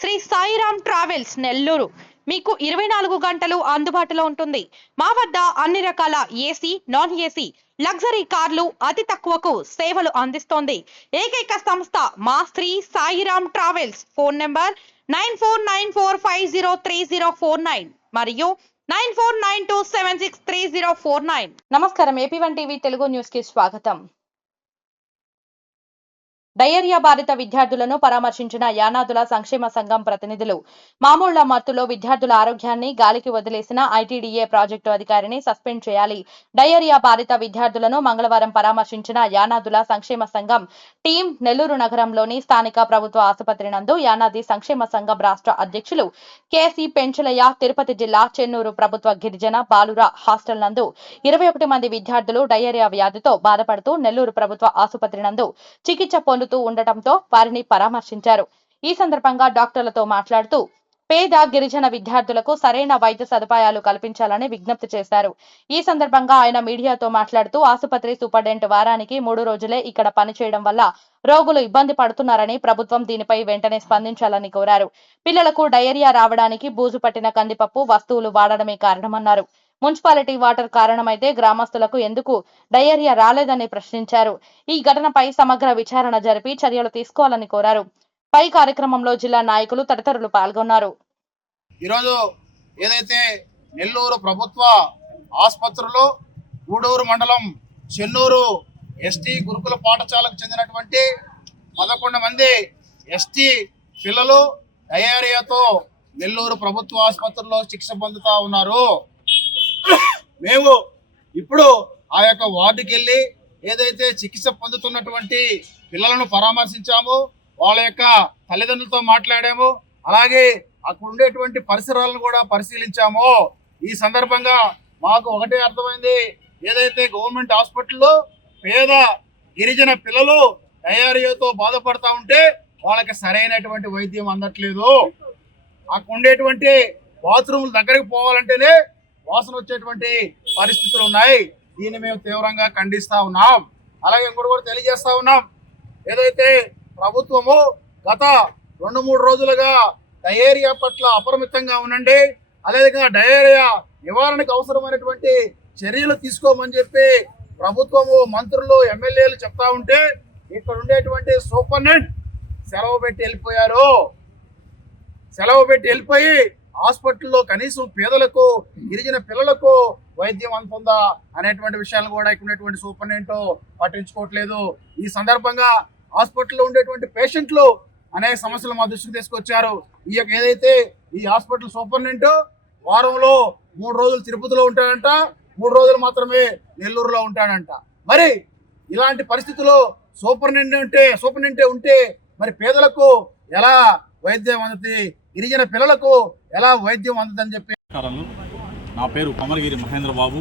Shri Sairam travels Nellore. మీకు ఇరవై నాలుగు గంటలు అందుబాటులో ఉంటుంది. మా వద్ద అన్ని రకాల ఏసీ నాన్ ఏసీ లగ్జరీ కార్లు అతి తక్కువకు సేవలు అందిస్తోంది. ఏకైక సంస్థ మా Sri Sairam travels. Phone number nine four nine four five zero three zero four nine మరియు nine four nine two seven six three zero four nine. నమస్కారం. ఏపీ వన్ టీవీ తెలుగు న్యూస్కి స్వాగతం. డయేరియా బాధిత విద్యార్థులను పరామర్శించిన యానాదుల సంక్షేమ సంఘం ప్రతినిధులు. మామూళ్ళ మత్తులో విద్యార్థుల ఆరోగ్యాన్ని గాలికి వదిలేసిన ఐటీడీఏ ప్రాజెక్టు అధికారిని సస్పెండ్ చేయాలి. డయేరియా బాధిత విద్యార్థులను మంగళవారం పరామర్శించిన యానాదుల సంక్షేమ సంఘం టీం నెల్లూరు నగరంలోని స్థానిక ప్రభుత్వ ఆసుపత్రి నందు యానాది సంక్షేమ సంఘం రాష్ట్ర అధ్యక్షులు కేసీ పెంచలయ్య తిరుపతి జిల్లా చెన్నూరు ప్రభుత్వ గిరిజన బాలుర హాస్టల్ నందు ఇరవై ఒకటి మంది విద్యార్థులు డయేరియా వ్యాధితో బాధపడుతూ నెల్లూరు ప్రభుత్వ ఆసుపత్రి నందు చికిత్స పొందుతూ ఉండటంతో వారిని పరామర్శించారు. ఈ సందర్భంగా డాక్టర్లతో మాట్లాడుతూ పేద గిరిజన విద్యార్థులకు సరైన వైద్య సదుపాయాలు కల్పించాలని విజ్ఞప్తి చేశారు. ఈ సందర్భంగా ఆయన మీడియాతో మాట్లాడుతూ ఆసుపత్రి సూపరింటెండెంట్ వారానికి మూడు రోజులే ఇక్కడ పనిచేయడం వల్ల రోగులు ఇబ్బంది పడుతున్నారని ప్రభుత్వం దీనిపై వెంటనే స్పందించాలని కోరారు. పిల్లలకు డయేరియా రావడానికి బూజు పట్టిన కందిపప్పు వస్తువులు వాడడమే కారణమన్నారు. మున్సిపాలిటీ వాటర్ కారణమైతే గ్రామస్తులకు ఎందుకు డయేరియా రాలేదని ప్రశ్నించారు. ఈ ఘటనపై సమగ్ర విచారణ జరిపి చర్యలు తీసుకోవాలని కోరారు. పై కార్యక్రమంలో జిల్లా నాయకులు తదితరులు పాల్గొన్నారు. ఈరోజు ఏదైతే నెల్లూరు ప్రభుత్వ ఆసుపత్రిలో గూడూరు మండలం చెన్నూరు ఎస్టీ గురుకుల పాఠశాలకు చెందినటువంటి పదకొండు మంది ఎస్టీ పిల్లలు డయేరియాతో నెల్లూరు ప్రభుత్వ ఆసుపత్రిలో చికిత్స పొందుతా ఉన్నారు. మేము ఇప్పుడు ఆ యొక్క వార్డుకి వెళ్ళి ఏదైతే చికిత్స పొందుతున్నటువంటి పిల్లలను పరామర్శించాము వాళ్ళ యొక్క తల్లిదండ్రులతో మాట్లాడాము అలాగే అక్కడ ఉండేటువంటి పరిసరాలను కూడా పరిశీలించాము. ఈ సందర్భంగా మాకు ఒకటే అర్థమైంది ఏదైతే గవర్నమెంట్ హాస్పిటల్లో పేద గిరిజన పిల్లలు డయారియాతో బాధపడతా ఉంటే వాళ్ళకి సరైనటువంటి వైద్యం అందట్లేదు. అక్కడ ఉండేటువంటి బాత్రూముల దగ్గరికి పోవాలంటేనే వాసన వచ్చేటువంటి పరిస్థితులు ఉన్నాయి. దీన్ని మేము తీవ్రంగా ఖండిస్తా ఉన్నాం. అలాగే ఇంకోటి కూడా తెలియజేస్తా ఉన్నాం. ఏదైతే ప్రభుత్వము గత రెండు మూడు రోజులుగా డయేరియా పట్ల అపరిమితంగా ఉండండి అదేవిధంగా డయేరియా నివారణకు అవసరమైనటువంటి చర్యలు తీసుకోమని చెప్పి ప్రభుత్వము మంత్రులు ఎమ్మెల్యేలు చెప్తా ఉంటే ఇక్కడ ఉండేటువంటి సూపర్నెంట్ సెలవు పెట్టి వెళ్ళిపోయారు. సెలవు పెట్టి వెళ్ళిపోయి హాస్పిటల్లో కనీసం పేదలకు గిరిజన పిల్లలకు వైద్యం అందుతుందా అనేటువంటి విషయాలను కూడా ఇక్కడ ఉన్నటువంటి సూపరింటెండెంట్ పట్టించుకోవట్లేదు. ఈ సందర్భంగా హాస్పిటల్లో ఉండేటువంటి పేషెంట్లు అనేక సమస్యలు మా దృష్టికి తీసుకొచ్చారు. ఈ యొక్క ఏదైతే ఈ హాస్పిటల్ సూపరింటెండెంట్ వారంలో మూడు రోజులు తిరుపతిలో ఉంటాడంట మూడు రోజులు మాత్రమే నెల్లూరులో ఉంటాడంట. మరి ఇలాంటి పరిస్థితుల్లో సూపరింటెండెంట్ ఉంటే సూపరింటెండెంట్ ఉంటే మరి పేదలకు ఎలా వైద్యం అందుతుంది. గిరిజన పిల్లలకు ఎలా వైద్యం అందుతుందని చెప్పి నా పేరు కొమరగిరి మహేంద్ర బాబు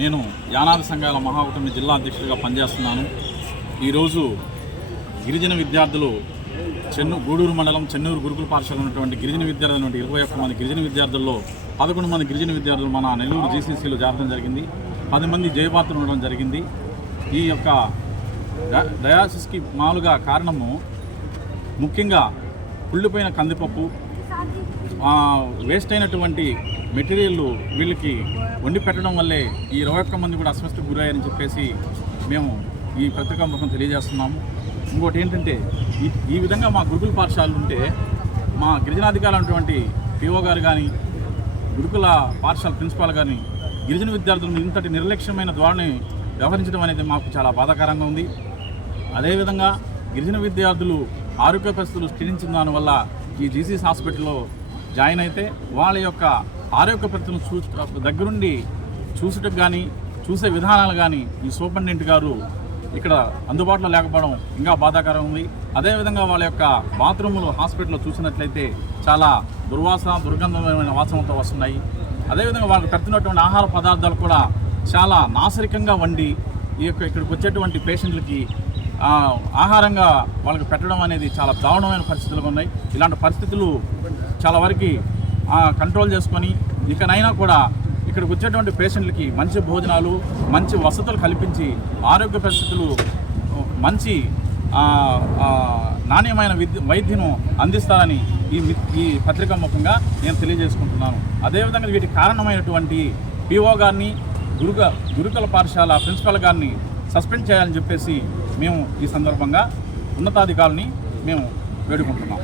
నేను యానాది సంఘాల మహాకూటమి జిల్లా అధ్యక్షుడిగా పనిచేస్తున్నాను. ఈరోజు గిరిజన విద్యార్థులు చెన్ను గూడూరు మండలం చెన్నూరు గురుకుల పాఠశాల ఉన్నటువంటి గిరిజన విద్యార్థులు నుండి ఇరవై ఒక్క మంది గిరిజన విద్యార్థుల్లో పదకొండు మంది గిరిజన విద్యార్థులు మన నెల్లూరు జీసీసీలో చేరడం జరిగింది. పది మంది జయపాత్రలు ఉండడం జరిగింది. ఈ యొక్క డయాసిస్కి మామూలుగా కారణము ముఖ్యంగా కుళ్ళిపోయిన కందిపప్పు వేస్ట్ అయినటువంటి మెటీరియల్ వీళ్ళకి వండి పెట్టడం వల్లే ఈ ఇరవై ఒక్క మంది కూడా అస్వస్థకు గురయ్యారని చెప్పేసి మేము ఈ పత్రికా ముఖం తెలియజేస్తున్నాము. ఇంకోటి ఏంటంటే ఈ ఈ విధంగా మా గురుకుల పాఠశాలలు ఉంటే మా గిరిజనాధికారులు ఉన్నటువంటి పిఓ గారు కానీ గురుకుల పాఠశాల ప్రిన్సిపాల్ కానీ గిరిజన విద్యార్థులను ఇంతటి నిర్లక్ష్యమైన ధోరణి వ్యవహరించడం అనేది మాకు చాలా బాధాకరంగా ఉంది. అదేవిధంగా గిరిజన విద్యార్థులు ఆరోగ్య పరిస్థితులు క్షీణించిన దానివల్ల ఈ జీసీస్ హాస్పిటల్లో జాయిన్ అయితే వాళ్ళ యొక్క ఆరోగ్య పరిస్థితులను చూ దగ్గరుండి చూసుటకు కానీ చూసే విధానాలు కానీ ఈ సూపరింటెండెంట్ గారు ఇక్కడ అందుబాటులో లేకపోవడం ఇంకా బాధాకరం ఉంది. అదేవిధంగా వాళ్ళ యొక్క బాత్రూములు హాస్పిటల్లో చూసినట్లయితే చాలా దుర్వాసన దుర్గంధమైన వాసనతో వస్తున్నాయి. అదేవిధంగా వాళ్ళకి పెడుతున్నటువంటి ఆహార పదార్థాలు కూడా చాలా నాసరికంగా వండి ఈ యొక్క ఇక్కడికి వచ్చేటువంటి పేషెంట్లకి ఆహారంగా వాళ్ళకి పెట్టడం అనేది చాలా దారుణమైన పరిస్థితులుగా ఉన్నాయి. ఇలాంటి పరిస్థితులు చాలా వరకు కంట్రోల్ చేసుకొని ఇకనైనా కూడా ఇక్కడికి వచ్చేటువంటి పేషెంట్లకి మంచి భోజనాలు మంచి వసతులు కల్పించి ఆరోగ్య పరిస్థితులు మంచి నాణ్యమైన విద్య వైద్యను అందిస్తారని ఈ ఈ పత్రిక ముఖంగా నేను తెలియజేసుకుంటున్నాను. అదేవిధంగా వీటికి కారణమైనటువంటి పిఓ గారిని గురుక గురుకుల పాఠశాల ప్రిన్సిపల్ గారిని సస్పెండ్ చేయాలని చెప్పేసి మేము ఈ సందర్భంగా ఉన్నతాధికారులని మేము వేడుకుంటున్నాం.